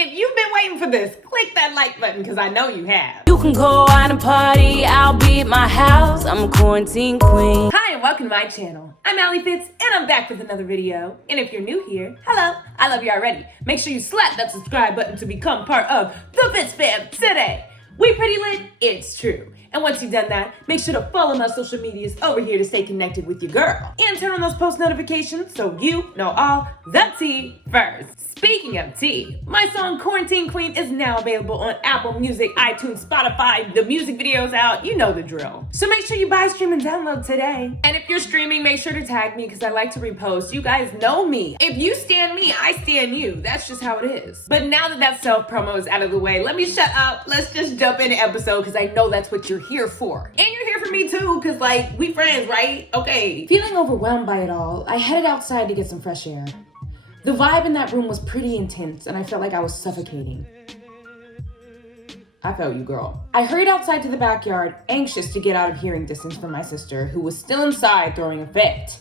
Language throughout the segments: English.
If you've been waiting for this, click that like button because I know you have. You can go out and party, I'll be at my house. I'm a quarantine queen. Hi and welcome to my channel. I'm Alli Fitz and I'm back with another video. And if you're new here, hello, I love you already. Make sure you slap that subscribe button to become part of the FITZFAM today. We pretty lit, it's true. And once you've done that, make sure to follow my social medias over here to stay connected with your girl. And turn on those post notifications so you know all the tea first. Speaking of tea, my song Quarantine Queen is now available on Apple Music, iTunes, Spotify. The music video's out, you know the drill. So make sure you buy, stream, and download today. And if you're streaming, make sure to tag me because I like to repost. You guys know me. If you stan me, I stan you. That's just how it is. But now that self-promo is out of the way, let me shut up. Let's just jump in the episode because I know that's what you're here for. And you're here for me too because like, we friends, right? Okay. Feeling overwhelmed by it all, I headed outside to get some fresh air. The vibe in that room was pretty intense and I felt like I was suffocating. I felt you, girl. I hurried outside to the backyard, anxious to get out of hearing distance from my sister, who was still inside throwing a fit.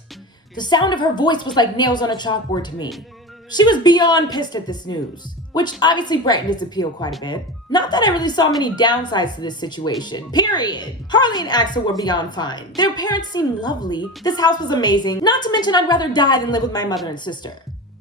The sound of her voice was like nails on a chalkboard to me. She was beyond pissed at this news, which obviously brightened its appeal quite a bit. Not that I really saw many downsides to this situation, period. Harley and Axel were beyond fine. Their parents seemed lovely. This house was amazing. Not to mention I'd rather die than live with my mother and sister.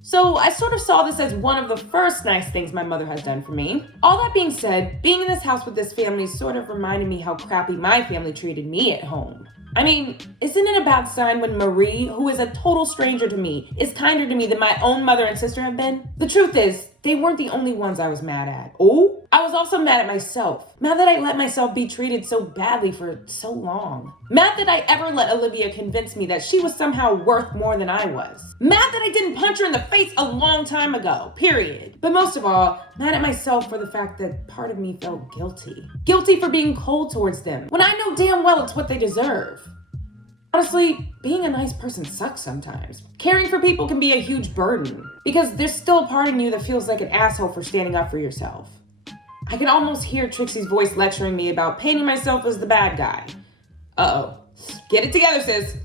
So I sort of saw this as one of the first nice things my mother has done for me. All that being said, being in this house with this family sort of reminded me how crappy my family treated me at home. I mean, isn't it a bad sign when Marie, who is a total stranger to me, is kinder to me than my own mother and sister have been? The truth is, they weren't the only ones I was mad at. Oh, I was also mad at myself. Mad that I let myself be treated so badly for so long. Mad that I ever let Olivia convince me that she was somehow worth more than I was. Mad that I didn't punch her in the face a long time ago, period. But most of all, mad at myself for the fact that part of me felt guilty. Guilty for being cold towards them, when I know damn well it's what they deserve. Honestly, being a nice person sucks sometimes. Caring for people can be a huge burden because there's still a part in you that feels like an asshole for standing up for yourself. I can almost hear Trixie's voice lecturing me about painting myself as the bad guy. Uh-oh. Get it together, sis.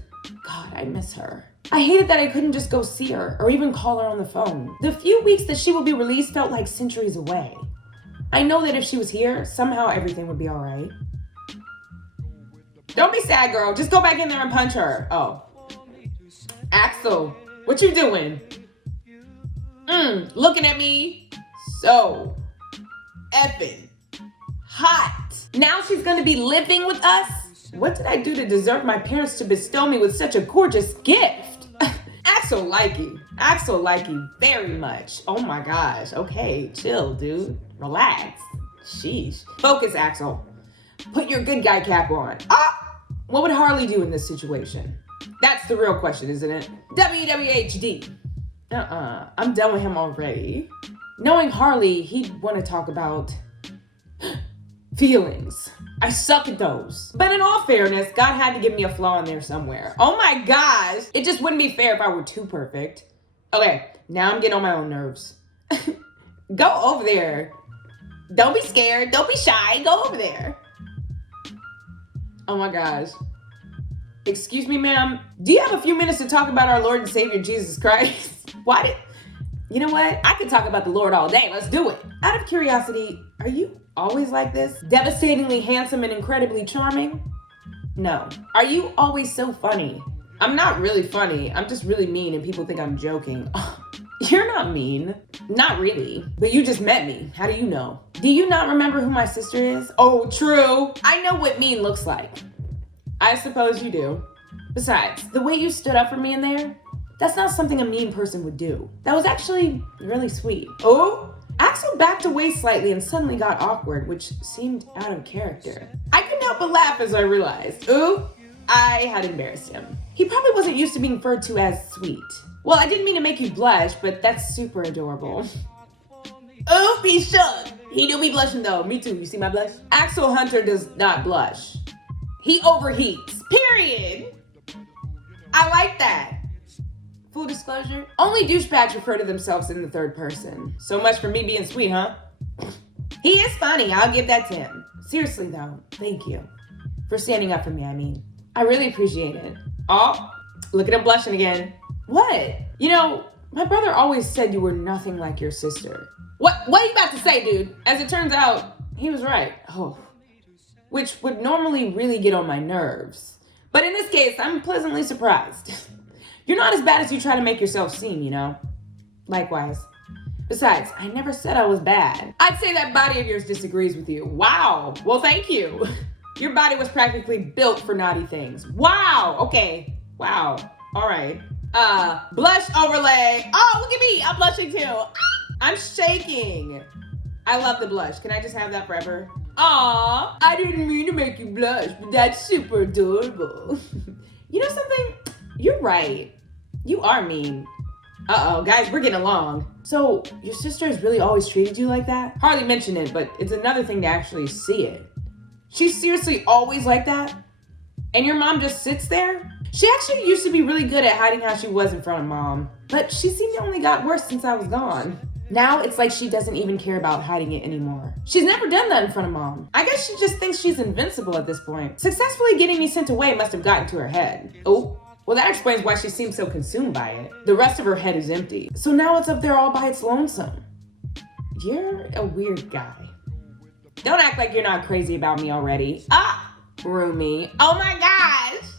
God, I miss her. I hated that I couldn't just go see her or even call her on the phone. The few weeks that she will be released felt like centuries away. I know that if she was here, somehow everything would be all right. Don't be sad, girl. Just go back in there and punch her. Oh. Axel, what you doing? Looking at me so effing hot. Now she's gonna be living with us? What did I do to deserve my parents to bestow me with such a gorgeous gift? Axel like you. Axel like you very much. Oh my gosh. Okay, chill, dude. Relax. Sheesh. Focus, Axel. Put your good guy cap on. What would Harley do in this situation? That's the real question, isn't it? WWHD. I'm done with him already. Knowing Harley, he'd want to talk about feelings. I suck at those. But in all fairness, God had to give me a flaw in there somewhere. Oh my gosh. It just wouldn't be fair if I were too perfect. Okay, now I'm getting on my own nerves. Go over there. Don't be scared. Don't be shy. Go over there. Oh my gosh. Excuse me, ma'am. Do you have a few minutes to talk about our Lord and Savior, Jesus Christ? You know what? I could talk about the Lord all day. Let's do it. Out of curiosity, are you always like this? Devastatingly handsome and incredibly charming? No. Are you always so funny? I'm not really funny. I'm just really mean and people think I'm joking. You're not mean. Not really. But you just met me. How do you know? Do you not remember who my sister is? Oh, true. I know what mean looks like. I suppose you do. Besides, the way you stood up for me in there, that's not something a mean person would do. That was actually really sweet. Oh, Axel backed away slightly and suddenly got awkward, which seemed out of character. I couldn't help but laugh as I realized, ooh, I had embarrassed him. He probably wasn't used to being referred to as sweet. Well, I didn't mean to make you blush, but that's super adorable. Oop, he shook. He do be blushing though. Me too. You see my blush? Axel Hunter does not blush. He overheats. Period. I like that. Full disclosure, only douchebags refer to themselves in the third person. So much for me being sweet, huh? He is funny. I'll give that to him. Seriously though, thank you. For standing up for me, I mean. I really appreciate it. Oh, look at him blushing again. What? You know, my brother always said you were nothing like your sister. What are you about to say, dude? As it turns out, he was right. Oh, which would normally really get on my nerves. But in this case, I'm pleasantly surprised. You're not as bad as you try to make yourself seem, you know? Likewise. Besides, I never said I was bad. I'd say that body of yours disagrees with you. Wow. Well, thank you. Your body was practically built for naughty things. Wow. Okay. Wow. All right. Blush overlay. Oh, look at me. I'm blushing too. I'm shaking. I love the blush. Can I just have that forever? Aw, I didn't mean to make you blush, but that's super adorable. You know something? You're right. You are mean. Uh-oh, guys, we're getting along. So, your sister has really always treated you like that? Hardly mention it, but it's another thing to actually see it. She's seriously always like that? And your mom just sits there? She actually used to be really good at hiding how she was in front of mom, but she seemed to only got worse since I was gone. Now it's like she doesn't even care about hiding it anymore. She's never done that in front of mom. I guess she just thinks she's invincible at this point. Successfully getting me sent away must have gotten to her head. Oh, well that explains why she seems so consumed by it. The rest of her head is empty. So now it's up there all by its lonesome. You're a weird guy. Don't act like you're not crazy about me already. Ah, roomie. Oh my gosh.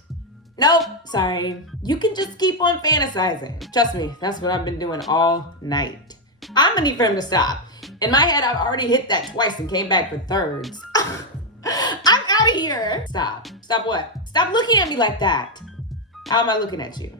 Nope, sorry. You can just keep on fantasizing. Trust me, that's what I've been doing all night. I'm gonna need for him to stop. In my head, I've already hit that twice and came back for thirds. I'm out of here. Stop. Stop what? Stop looking at me like that. How am I looking at you?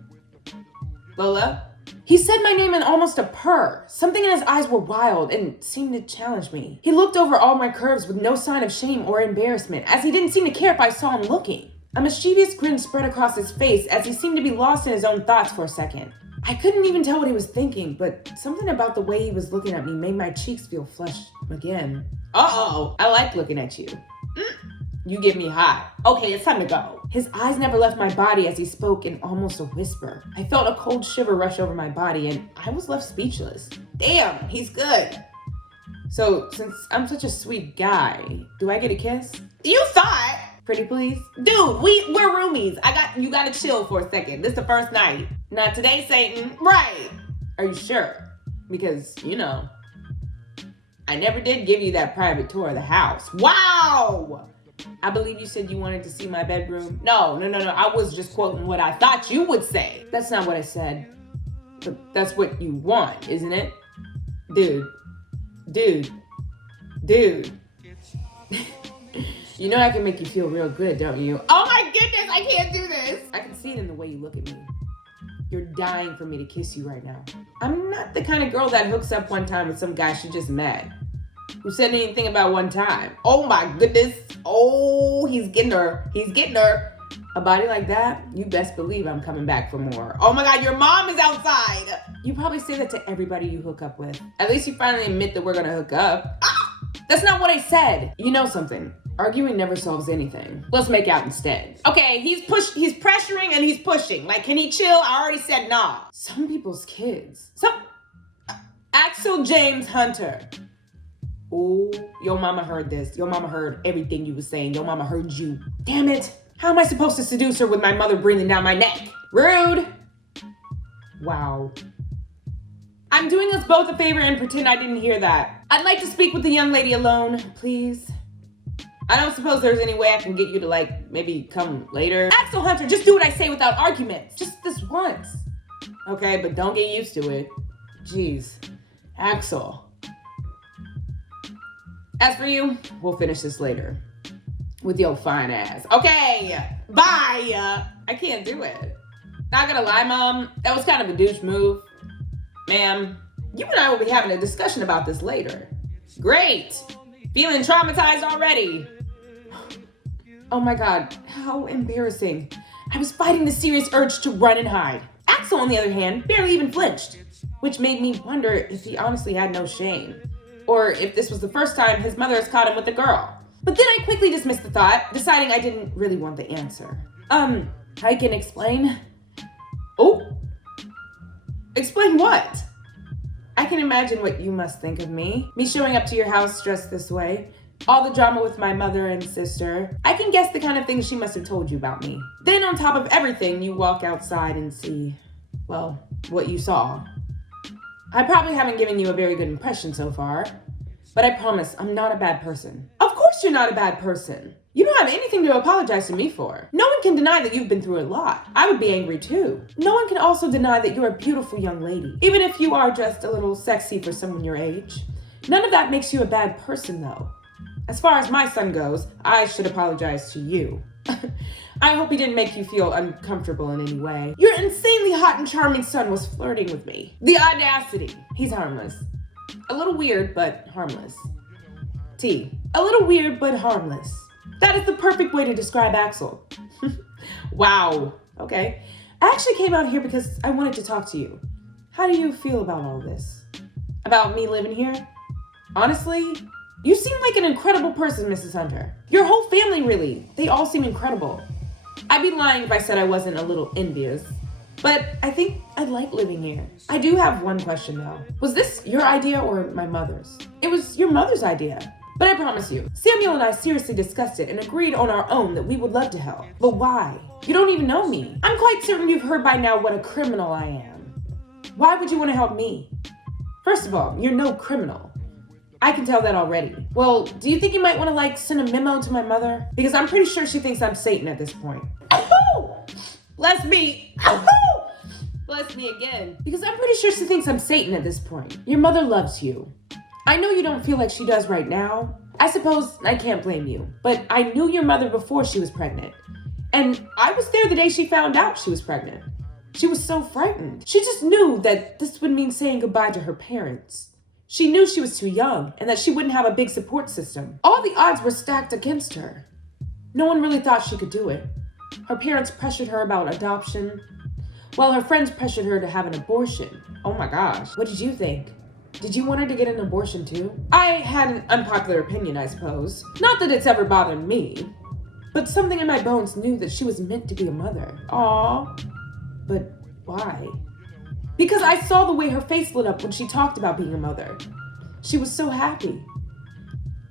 Lola? He said my name in almost a purr. Something in his eyes were wild and seemed to challenge me. He looked over all my curves with no sign of shame or embarrassment, as he didn't seem to care if I saw him looking. A mischievous grin spread across his face as he seemed to be lost in his own thoughts for a second. I couldn't even tell what he was thinking, but something about the way he was looking at me made my cheeks feel flushed again. Uh-oh, I like looking at you. You get me hot. Okay, it's time to go. His eyes never left my body as he spoke in almost a whisper. I felt a cold shiver rush over my body and I was left speechless. Damn, he's good. So, since I'm such a sweet guy, do I get a kiss? You thought? Pretty please? Dude, we're roomies. You gotta chill for a second. This is the first night. Not today, Satan. Right. Are you sure? Because, you know, I never did give you that private tour of the house. Wow! I believe you said you wanted to see my bedroom. No. I was just quoting what I thought you would say. That's not what I said. But that's what you want, isn't it? Dude. You know I can make you feel real good, don't you? Oh my goodness, I can't do this. I can see it in the way you look at me. You're dying for me to kiss you right now. I'm not the kind of girl that hooks up one time with some guy she just met. Who said anything about one time? Oh my goodness. Oh, he's getting her. A body like that, you best believe I'm coming back for more. Oh my God, your mom is outside. You probably say that to everybody you hook up with. At least you finally admit that we're gonna hook up. Ah, that's not what I said. You know something? Arguing never solves anything. Let's make out instead. Okay, he's pressuring and he's pushing. Like, can he chill? I already said nah. Some people's kids. Axel James Hunter. Oh, your mama heard this. Your mama heard everything you was saying. Your mama heard you. Damn it. How am I supposed to seduce her with my mother breathing down my neck? Rude. Wow. I'm doing us both a favor and pretend I didn't hear that. I'd like to speak with the young lady alone, please. I don't suppose there's any way I can get you to, like, maybe come later. Axel Hunter, just do what I say without arguments. Just this once. Okay, but don't get used to it. Jeez. Axel. As for you, we'll finish this later. With your fine ass. Okay, bye. I can't do it. Not gonna lie, Mom. That was kind of a douche move. Ma'am, you and I will be having a discussion about this later. Great. Feeling traumatized already. Oh my God, how embarrassing. I was fighting the serious urge to run and hide. Axel, on the other hand, barely even flinched, which made me wonder if he honestly had no shame, or if this was the first time his mother has caught him with a girl. But then I quickly dismissed the thought, deciding I didn't really want the answer. I can explain. Oh, explain what? I can imagine what you must think of me. Me showing up to your house dressed this way. All the drama with my mother and sister. I can guess the kind of things she must have told you about me. Then on top of everything, you walk outside and see, well, what you saw. I probably haven't given you a very good impression so far, but I promise I'm not a bad person. Of course you're not a bad person. You don't have anything to apologize to me for. No one can deny that you've been through a lot. I would be angry too. No one can also deny that you're a beautiful young lady, even if you are just a little sexy for someone your age. None of that makes you a bad person though. As far as my son goes, I should apologize to you. I hope he didn't make you feel uncomfortable in any way. Your insanely hot and charming son was flirting with me. The audacity. He's harmless. A little weird, but harmless. T. A little weird, but harmless. That is the perfect way to describe Axel. Wow. Okay. I actually came out here because I wanted to talk to you. How do you feel about all this? About me living here? Honestly, you seem like an incredible person, Mrs. Hunter. Your whole family, really. They all seem incredible. I'd be lying if I said I wasn't a little envious. But I think I like living here. I do have one question though. Was this your idea or my mother's? It was your mother's idea. But I promise you, Samuel and I seriously discussed it and agreed on our own that we would love to help. But why? You don't even know me. I'm quite certain you've heard by now what a criminal I am. Why would you want to help me? First of all, you're no criminal. I can tell that already. Well, do you think you might want to send a memo to my mother? Because I'm pretty sure she thinks I'm Satan at this point. Oh! Bless me. Oh! Bless me again. Because I'm pretty sure she thinks I'm Satan at this point. Your mother loves you. I know you don't feel like she does right now. I suppose I can't blame you. But I knew your mother before she was pregnant. And I was there the day she found out she was pregnant. She was so frightened. She just knew that this would mean saying goodbye to her parents. She knew she was too young and that she wouldn't have a big support system. All the odds were stacked against her. No one really thought she could do it. Her parents pressured her about adoption, while her friends pressured her to have an abortion. Oh my gosh, what did you think? Did you want her to get an abortion too? I had an unpopular opinion, I suppose. Not that it's ever bothered me, but something in my bones knew that she was meant to be a mother. Aww, but why? Because I saw the way her face lit up when she talked about being a mother. She was so happy.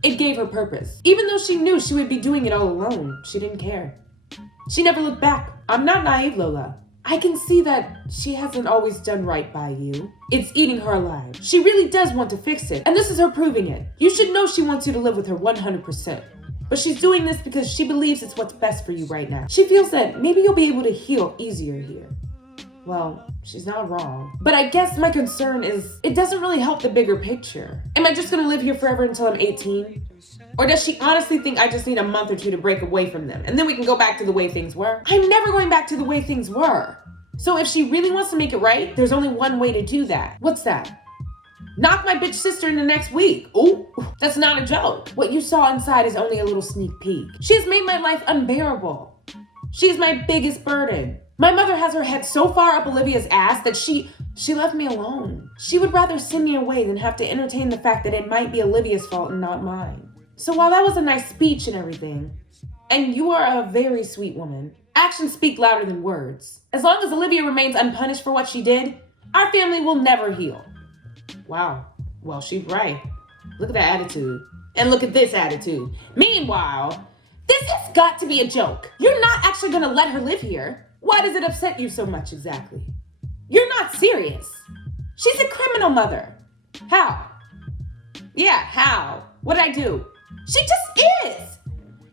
It gave her purpose. Even though she knew she would be doing it all alone, she didn't care. She never looked back. I'm not naive, Lola. I can see that she hasn't always done right by you. It's eating her alive. She really does want to fix it, and this is her proving it. You should know she wants you to live with her 100%. But she's doing this because she believes it's what's best for you right now. She feels that maybe you'll be able to heal easier here. Well, she's not wrong. But I guess my concern is it doesn't really help the bigger picture. Am I just gonna live here forever until I'm 18? Or does she honestly think I just need a month or two to break away from them and then we can go back to the way things were? I'm never going back to the way things were. So if she really wants to make it right, there's only one way to do that. What's that? Knock my bitch sister in the next week. Ooh, that's not a joke. What you saw inside is only a little sneak peek. She has made my life unbearable. She is my biggest burden. My mother has her head so far up Olivia's ass that she left me alone. She would rather send me away than have to entertain the fact that it might be Olivia's fault and not mine. So while that was a nice speech and everything, and you are a very sweet woman, actions speak louder than words. As long as Olivia remains unpunished for what she did, our family will never heal. Wow, well, she's right. Look at that attitude. And look at this attitude. Meanwhile, this has got to be a joke. You're not actually gonna let her live here. Why does it upset you so much exactly? You're not serious. She's a criminal mother. How? Yeah, how? What'd I do? She just is.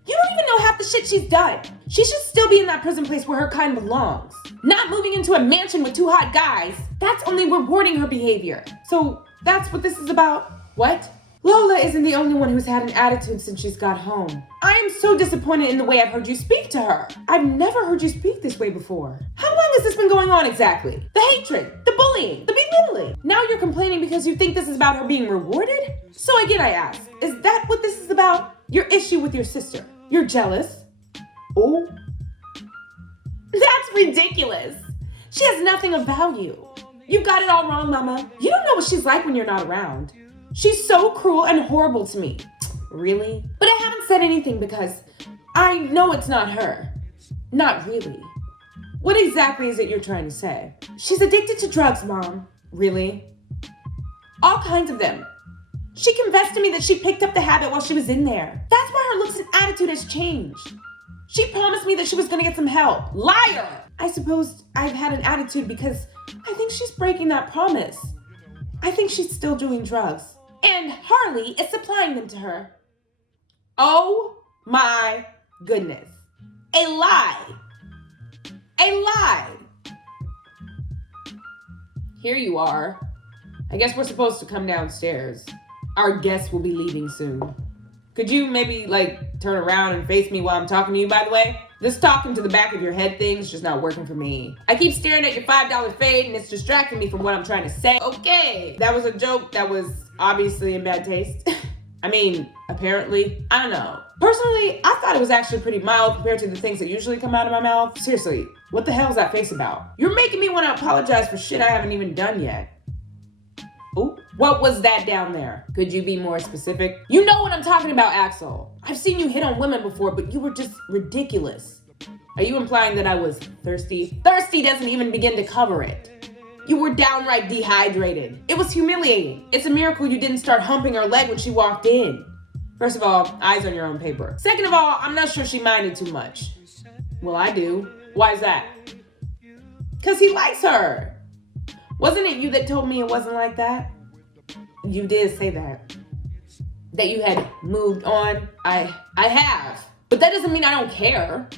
You don't even know half the shit she's done. She should still be in that prison place where her kind belongs. Not moving into a mansion with two hot guys. That's only rewarding her behavior. So that's what this is about? What? Lola isn't the only one who's had an attitude since she's got home. I am so disappointed in the way I've heard you speak to her. I've never heard you speak this way before. How long has this been going on exactly? The hatred, the bullying, the belittling. Now you're complaining because you think this is about her being rewarded? So again, I ask, is that what this is about? Your issue with your sister? You're jealous? Oh. That's ridiculous. She has nothing of value. You've got it all wrong, Mama. You don't know what she's like when you're not around. She's so cruel and horrible to me. Really? But I haven't said anything because I know it's not her. Not really. What exactly is it you're trying to say? She's addicted to drugs, Mom. Really? All kinds of them. She confessed to me that she picked up the habit while she was in there. That's why her looks and attitude has changed. She promised me that she was gonna get some help. Liar! I suppose I've had an attitude because I think she's breaking that promise. I think she's still doing drugs. And Harley is supplying them to her. Oh my goodness. A lie. A lie. Here you are. I guess we're supposed to come downstairs. Our guests will be leaving soon. Could you maybe turn around and face me while I'm talking to you, by the way? This talking to the back of your head thing's just not working for me. I keep staring at your $5 fade and it's distracting me from what I'm trying to say. Okay, that was a joke that was obviously in bad taste. I mean, apparently, I don't know. Personally, I thought it was actually pretty mild compared to the things that usually come out of my mouth. Seriously, what the hell is that face about? You're making me want to apologize for shit I haven't even done yet. Ooh, what was that down there? Could you be more specific? You know what I'm talking about, Axel. I've seen you hit on women before, but you were just ridiculous. Are you implying that I was thirsty? Thirsty doesn't even begin to cover it. You were downright dehydrated. It was humiliating. It's a miracle you didn't start humping her leg when she walked in. First of all, eyes on your own paper. Second of all, I'm not sure she minded too much. Well, I do. Why is that? Because he likes her. Wasn't it you that told me it wasn't like that? You did say that. That you had moved on. I have. But that doesn't mean I don't care.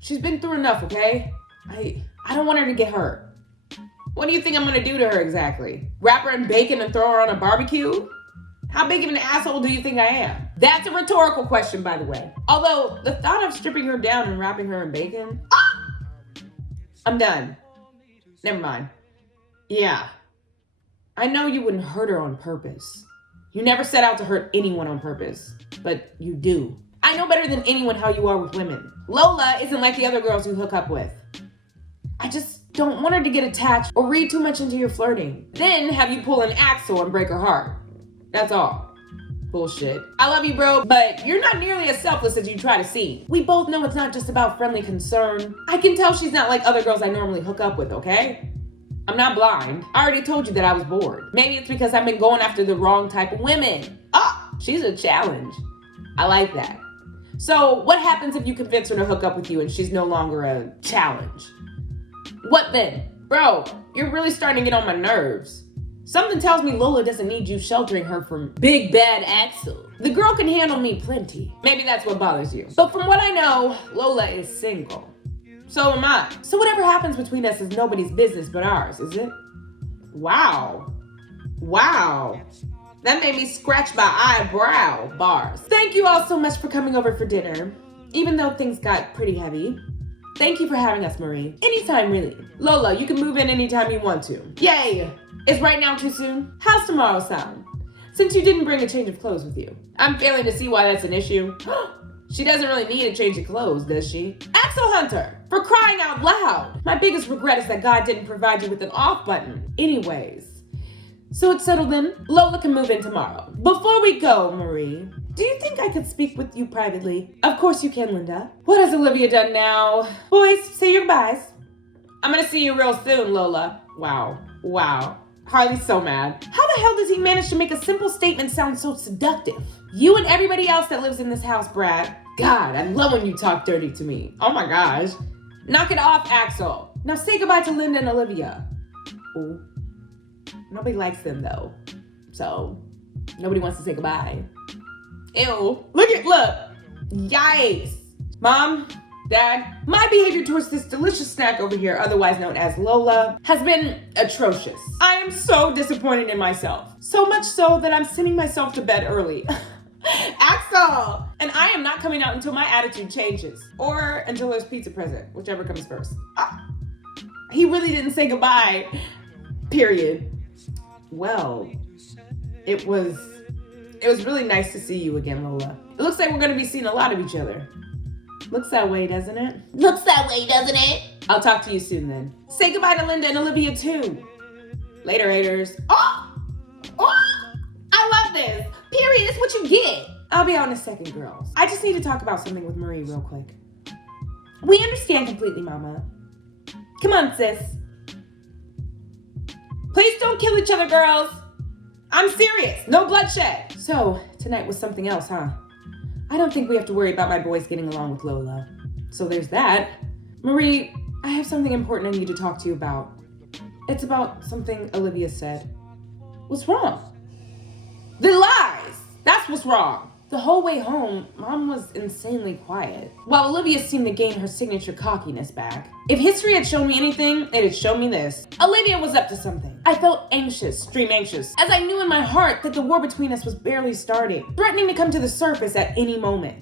She's been through enough, okay? I don't want her to get hurt. What do you think I'm gonna do to her exactly? Wrap her in bacon and throw her on a barbecue? How big of an asshole do you think I am? That's a rhetorical question, by the way. Although, the thought of stripping her down and wrapping her in bacon? I'm done. Never mind. Yeah. I know you wouldn't hurt her on purpose. You never set out to hurt anyone on purpose. But you do. I know better than anyone how you are with women. Lola isn't like the other girls you hook up with. I just don't want her to get attached or read too much into your flirting. Then have you pull an Axel and break her heart. That's all. Bullshit. I love you, bro, but you're not nearly as selfless as you try to seem. We both know it's not just about friendly concern. I can tell she's not like other girls I normally hook up with, okay? I'm not blind. I already told you that I was bored. Maybe it's because I've been going after the wrong type of women. She's a challenge. I like that. So what happens if you convince her to hook up with you and she's no longer a challenge? What then? Bro, you're really starting to get on my nerves. Something tells me Lola doesn't need you sheltering her from big bad Axel. The girl can handle me plenty. Maybe that's what bothers you. But from what I know, Lola is single. So am I. So whatever happens between us is nobody's business but ours, is it? Wow. Wow. That made me scratch my eyebrow bars. Thank you all so much for coming over for dinner. Even though things got pretty heavy. Thank you for having us, Marie. Anytime, really. Lola, you can move in anytime you want to. Yay! Is right now too soon? How's tomorrow sound? Since you didn't bring a change of clothes with you. I'm failing to see why that's an issue. She doesn't really need a change of clothes, does she? Axel Hunter, for crying out loud. My biggest regret is that God didn't provide you with an off button. Anyways, so it's settled then. Lola can move in tomorrow. Before we go, Marie, do you think I could speak with you privately? Of course you can, Linda. What has Olivia done now? Boys, say your goodbyes. I'm gonna see you real soon, Lola. Wow. Harley's so mad. How the hell does he manage to make a simple statement sound so seductive? You and everybody else that lives in this house, Brad. God, I love when you talk dirty to me. Oh my gosh. Knock it off, Axel. Now say goodbye to Linda and Olivia. Ooh. Nobody likes them though. So, nobody wants to say goodbye. Ew. Look. Yikes. Mom, Dad, my behavior towards this delicious snack over here, otherwise known as Lola, has been atrocious. I am so disappointed in myself. So much so that I'm sending myself to bed early. Axel! And I am not coming out until my attitude changes. Or until there's pizza present, whichever comes first. He really didn't say goodbye. Period. Well, it was really nice to see you again, Lola. It looks like we're gonna be seeing a lot of each other. Looks that way, doesn't it? Looks that way, doesn't it? I'll talk to you soon then. Say goodbye to Linda and Olivia too. Later, haters. Oh! I love this. Period, it's what you get. I'll be out in a second, girls. I just need to talk about something with Marie real quick. We understand completely, Mama. Come on, sis. Please don't kill each other, girls. I'm serious. No bloodshed. So, tonight was something else, huh? I don't think we have to worry about my boys getting along with Lola. So there's that. Marie, I have something important I need to talk to you about. It's about something Olivia said. What's wrong? The lies! That's what's wrong. The whole way home, Mom was insanely quiet, while Olivia seemed to gain her signature cockiness back. If history had shown me anything, it had shown me this. Olivia was up to something. I felt anxious, extreme anxious, as I knew in my heart that the war between us was barely starting, threatening to come to the surface at any moment.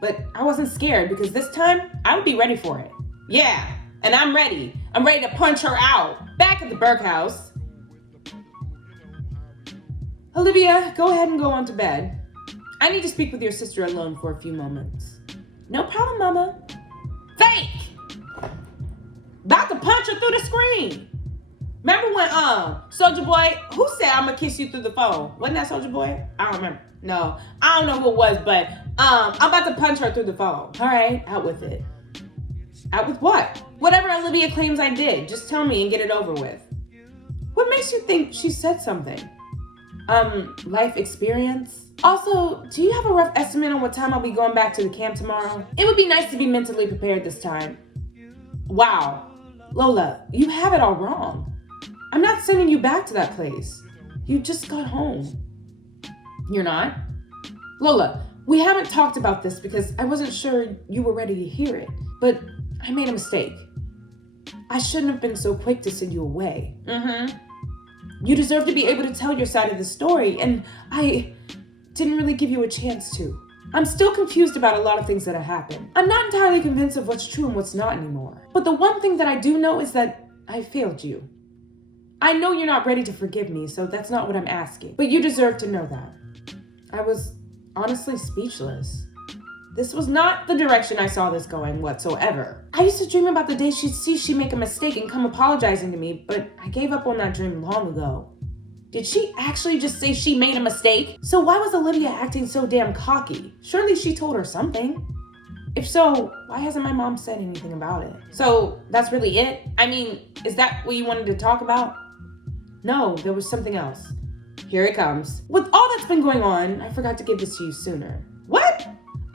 But I wasn't scared because this time, I would be ready for it. Yeah, and I'm ready. I'm ready to punch her out. Back at the Burke house. Olivia, go ahead and go on to bed. I need to speak with your sister alone for a few moments. No problem, Mama. Fake! About to punch her through the screen. Remember when, Soulja Boy, who said I'm gonna kiss you through the phone? Wasn't that Soulja Boy? I don't remember. No, I don't know who it was, but, I'm about to punch her through the phone. All right, out with it. Out with what? Whatever Olivia claims I did, just tell me and get it over with. What makes you think she said something? Life experience? Also, do you have a rough estimate on what time I'll be going back to the camp tomorrow? It would be nice to be mentally prepared this time. Wow. Lola, you have it all wrong. I'm not sending you back to that place. You just got home. You're not? Lola, we haven't talked about this because I wasn't sure you were ready to hear it, but I made a mistake. I shouldn't have been so quick to send you away. You deserve to be able to tell your side of the story, and I didn't really give you a chance to. I'm still confused about a lot of things that have happened. I'm not entirely convinced of what's true and what's not anymore. But the one thing that I do know is that I failed you. I know you're not ready to forgive me, so that's not what I'm asking. But you deserve to know that. I was honestly speechless. This was not the direction I saw this going whatsoever. I used to dream about the day she'd see she make a mistake and come apologizing to me, but I gave up on that dream long ago. Did she actually just say she made a mistake? So why was Olivia acting so damn cocky? Surely she told her something. If so, why hasn't my mom said anything about it? So that's really it? I mean, is that what you wanted to talk about? No, there was something else. Here it comes. With all that's been going on, I forgot to give this to you sooner. What?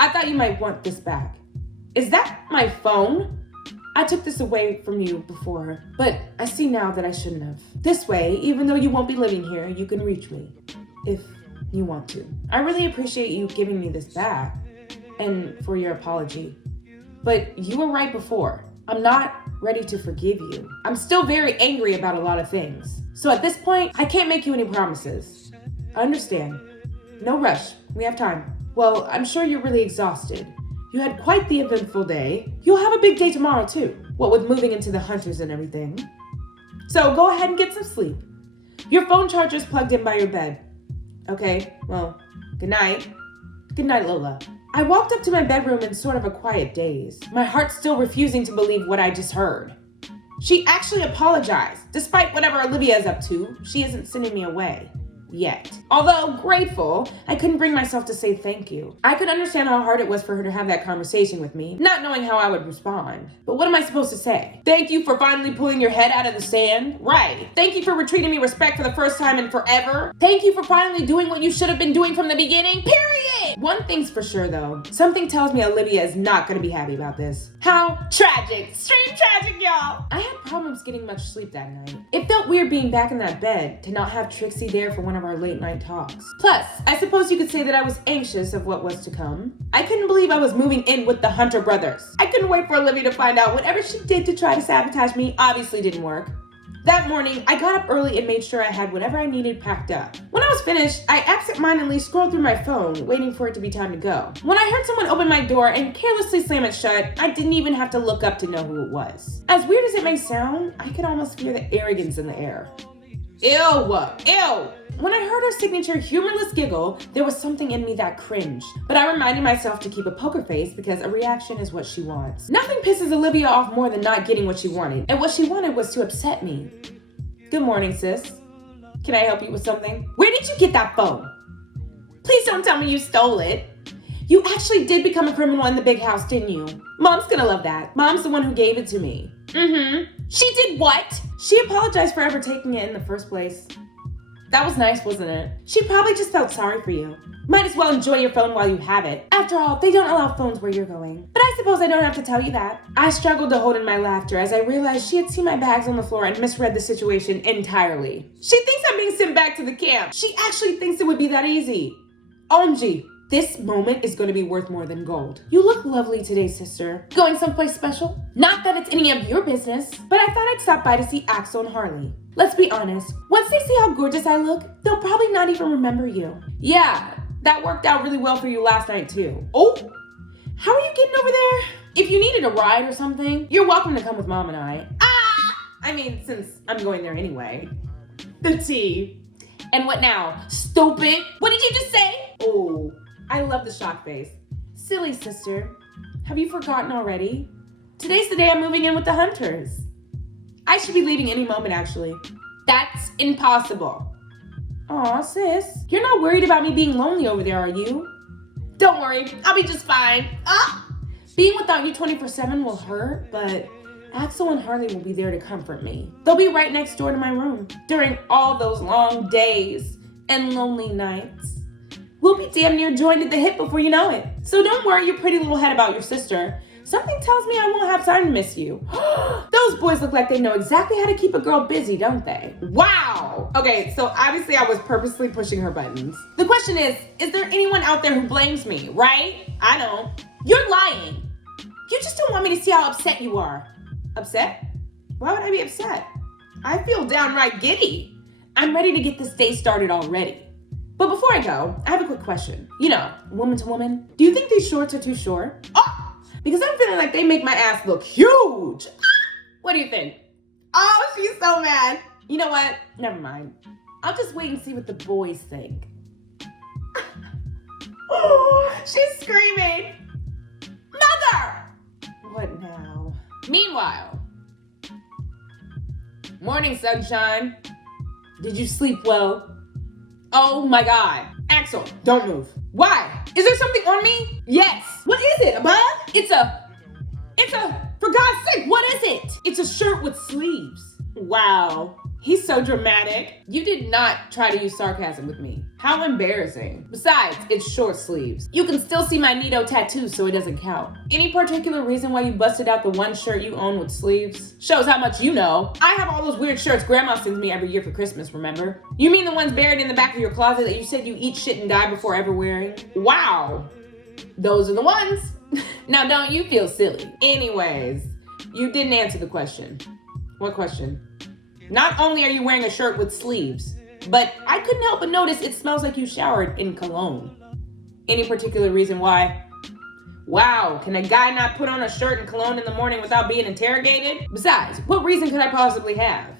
I thought you might want this back. Is that my phone? I took this away from you before, but I see now that I shouldn't have. This way, even though you won't be living here, you can reach me, if you want to. I really appreciate you giving me this back, and for your apology. But you were right before. I'm not ready to forgive you. I'm still very angry about a lot of things. So at this point, I can't make you any promises. I understand. No rush, we have time. Well, I'm sure you're really exhausted. You had quite the eventful day. You'll have a big day tomorrow too. What with moving into the hunters and everything. So go ahead and get some sleep. Your phone charger's plugged in by your bed. Okay, well, good night. Good night, Lola. I walked up to my bedroom in sort of a quiet daze, my heart still refusing to believe what I just heard. She actually apologized. Despite whatever Olivia is up to, she isn't sending me away. Yet. Although grateful, I couldn't bring myself to say thank you. I could understand how hard it was for her to have that conversation with me, not knowing how I would respond. But what am I supposed to say? Thank you for finally pulling your head out of the sand? Right. Thank you for retreating me respect for the first time in forever? Thank you for finally doing what you should have been doing from the beginning? Period! One thing's for sure though. Something tells me Olivia is not gonna be happy about this. How tragic. Extreme tragic, y'all. I had problems getting much sleep that night. It felt weird being back in that bed, to not have Trixie there for one of our late night talks. Plus, I suppose you could say that I was anxious of what was to come. I couldn't believe I was moving in with the Hunter brothers. I couldn't wait for Olivia to find out whatever she did to try to sabotage me obviously didn't work. That morning, I got up early and made sure I had whatever I needed packed up. When I was finished, I absentmindedly scrolled through my phone, waiting for it to be time to go. When I heard someone open my door and carelessly slam it shut, I didn't even have to look up to know who it was. As weird as it may sound, I could almost feel the arrogance in the air. Ew! Ew! When I heard her signature humorless giggle, there was something in me that cringed. But I reminded myself to keep a poker face because a reaction is what she wants. Nothing pisses Olivia off more than not getting what she wanted. And what she wanted was to upset me. Good morning, sis. Can I help you with something? Where did you get that phone? Please don't tell me you stole it. You actually did become a criminal in the big house, didn't you? Mom's gonna love that. Mom's the one who gave it to me. She did what? She apologized for ever taking it in the first place. That was nice, wasn't it? She probably just felt sorry for you. Might as well enjoy your phone while you have it. After all, they don't allow phones where you're going. But I suppose I don't have to tell you that. I struggled to hold in my laughter as I realized she had seen my bags on the floor and misread the situation entirely. She thinks I'm being sent back to the camp. She actually thinks it would be that easy. OMG, this moment is going to be worth more than gold. You look lovely today, sister. Going someplace special? Not that it's any of your business, but I thought I'd stop by to see Axel and Harley. Let's be honest, once they see how gorgeous I look, they'll probably not even remember you. Yeah, that worked out really well for you last night too. Oh, how are you getting over there? If you needed a ride or something, you're welcome to come with Mom and I. I mean, since I'm going there anyway. The tea. And what now? Stupid. What did you just say? Oh, I love the shock face. Silly sister. Have you forgotten already? Today's the day I'm moving in with the Hunters. I should be leaving any moment, actually. That's impossible. Aw, sis. You're not worried about me being lonely over there, are you? Don't worry, I'll be just fine. Being without you 24/7 will hurt, but Axel and Harley will be there to comfort me. They'll be right next door to my room during all those long days and lonely nights. We'll be damn near joined at the hip before you know it. So don't worry your pretty little head about your sister. Something tells me I won't have time to miss you. Those boys look like they know exactly how to keep a girl busy, don't they? Wow! Okay, so obviously I was purposely pushing her buttons. The question is there anyone out there who blames me, right? I don't. You're lying. You just don't want me to see how upset you are. Upset? Why would I be upset? I feel downright giddy. I'm ready to get this day started already. But before I go, I have a quick question. You know, woman to woman, do you think these shorts are too short? Oh! Because I'm feeling like they make my ass look huge. What do you think? Oh, she's so mad. You know what? Never mind. I'll just wait and see what the boys think. She's screaming. Mother! What now? Meanwhile. Morning, sunshine. Did you sleep well? Oh my God. Axel, don't move. Why? Is there something on me? Yes. What is it, a bug? It's a, for God's sake, what is it? It's a shirt with sleeves. Wow. He's so dramatic. You did not try to use sarcasm with me. How embarrassing. Besides, it's short sleeves. You can still see my Nito tattoo, so it doesn't count. Any particular reason why you busted out the one shirt you own with sleeves? Shows how much you know. I have all those weird shirts Grandma sends me every year for Christmas, remember? You mean the ones buried in the back of your closet that you said you eat shit and die before ever wearing? Wow. Those are the ones. Now don't you feel silly. Anyways, you didn't answer the question. What question? Not only are you wearing a shirt with sleeves, but I couldn't help but notice it smells like you showered in cologne. Any particular reason why? Wow, can a guy not put on a shirt and cologne in the morning without being interrogated? Besides, what reason could I possibly have?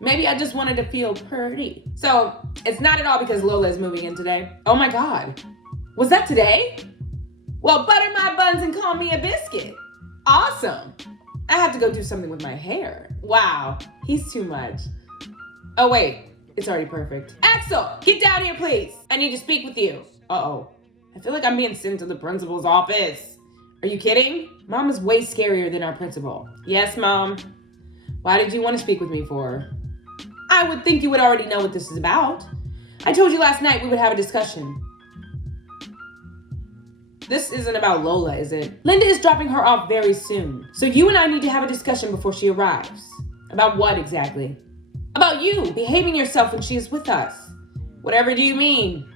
Maybe I just wanted to feel pretty. So, it's not at all because Lola is moving in today. Oh my God. Was that today? Well, butter my buns and call me a biscuit. Awesome. I have to go do something with my hair. Wow, he's too much. Oh wait, it's already perfect. Axel, get down here please. I need to speak with you. Uh-oh, I feel like I'm being sent to the principal's office. Are you kidding? Mom is way scarier than our principal. Yes, Mom. Why did you want to speak with me for? I would think you would already know what this is about. I told you last night we would have a discussion. This isn't about Lola, is it? Linda is dropping her off very soon. So you and I need to have a discussion before she arrives. About what exactly? About you behaving yourself when she is with us. Whatever do you mean?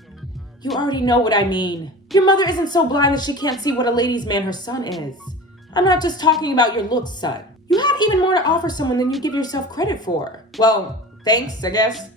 You already know what I mean. Your mother isn't so blind that she can't see what a ladies' man her son is. I'm not just talking about your looks, son. You have even more to offer someone than you give yourself credit for. Well, thanks, I guess.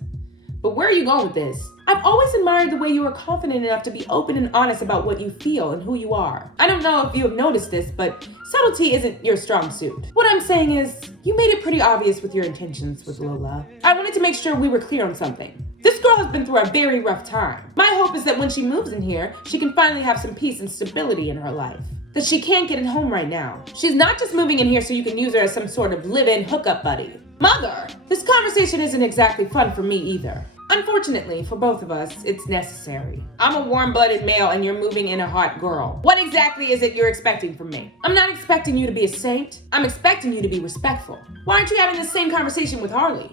But where are you going with this? I've always admired the way you are confident enough to be open and honest about what you feel and who you are. I don't know if you have noticed this, but subtlety isn't your strong suit. What I'm saying is, you made it pretty obvious with your intentions with Lola. I wanted to make sure we were clear on something. This girl has been through a very rough time. My hope is that when she moves in here, she can finally have some peace and stability in her life that she can't get at home right now. She's not just moving in here so you can use her as some sort of live-in hookup buddy. Mother, this conversation isn't exactly fun for me either. Unfortunately, for both of us, it's necessary. I'm a warm-blooded male and you're moving in a hot girl. What exactly is it you're expecting from me? I'm not expecting you to be a saint. I'm expecting you to be respectful. Why aren't you having the same conversation with Harley?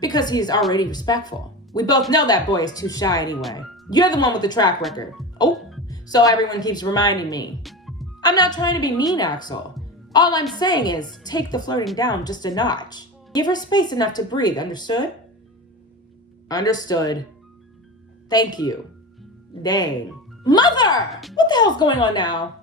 Because he is already respectful. We both know that boy is too shy anyway. You're the one with the track record. Oh, so everyone keeps reminding me. I'm not trying to be mean, Axel. All I'm saying is take the flirting down just a notch. Give her space enough to breathe, understood? Understood. Thank you. Dang. Mother! What the hell's going on now?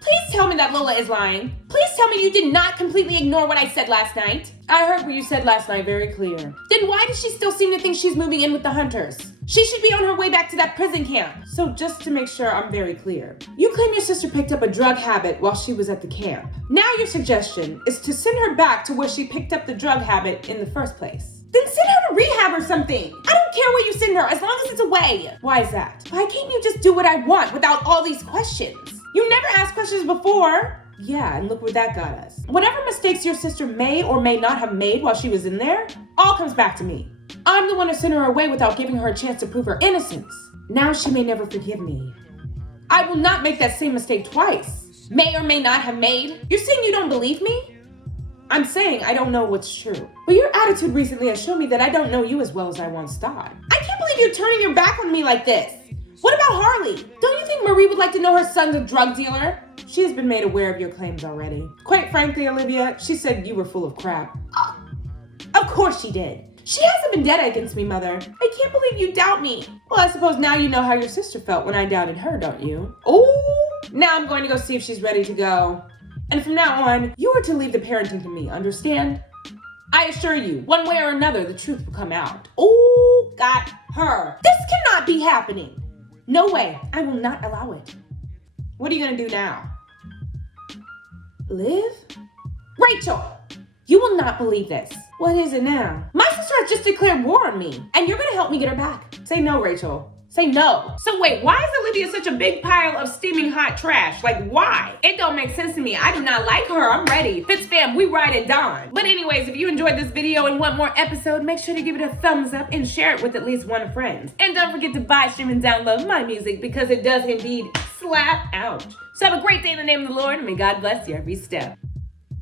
Please tell me that Lola is lying. Please tell me you did not completely ignore what I said last night. I heard what you said last night very clear. Then why does she still seem to think she's moving in with the Hunters? She should be on her way back to that prison camp. So just to make sure I'm very clear, you claim your sister picked up a drug habit while she was at the camp. Now your suggestion is to send her back to where she picked up the drug habit in the first place. Then send her to rehab or something. I don't care where you send her, as long as it's away. Why is that? Why can't you just do what I want without all these questions? You never asked questions before. Yeah, and look where that got us. Whatever mistakes your sister may or may not have made while she was in there, all comes back to me. I'm the one who sent her away without giving her a chance to prove her innocence. Now she may never forgive me. I will not make that same mistake twice. May or may not have made. You're saying you don't believe me? I'm saying I don't know what's true. But your attitude recently has shown me that I don't know you as well as I once thought. I can't believe you're turning your back on me like this. What about Harley? Don't you think Marie would like to know her son's a drug dealer? She has been made aware of your claims already. Quite frankly, Olivia, she said you were full of crap. Of course she did. She has a vendetta against me, Mother. I can't believe you doubt me. Well, I suppose now you know how your sister felt when I doubted her, don't you? Oh, now I'm going to go see if she's ready to go. And from now on, you are to leave the parenting to me, understand? I assure you, one way or another, the truth will come out. Oh, got her. This cannot be happening. No way, I will not allow it. What are you gonna do now? Liv? Rachel, you will not believe this. What is it now? My sister has just declared war on me, and you're gonna help me get her back. Say no, Rachel. Say no. So wait, why is Olivia such a big pile of steaming hot trash? Like, why? It don't make sense to me. I do not like her. I'm ready. FITZFAM, we ride it down. But anyways, if you enjoyed this video and want more episode, make sure to give it a thumbs up and share it with at least one friend. And don't forget to buy, stream, and download my music because it does indeed slap out. So have a great day in the name of the Lord, and may God bless you every step.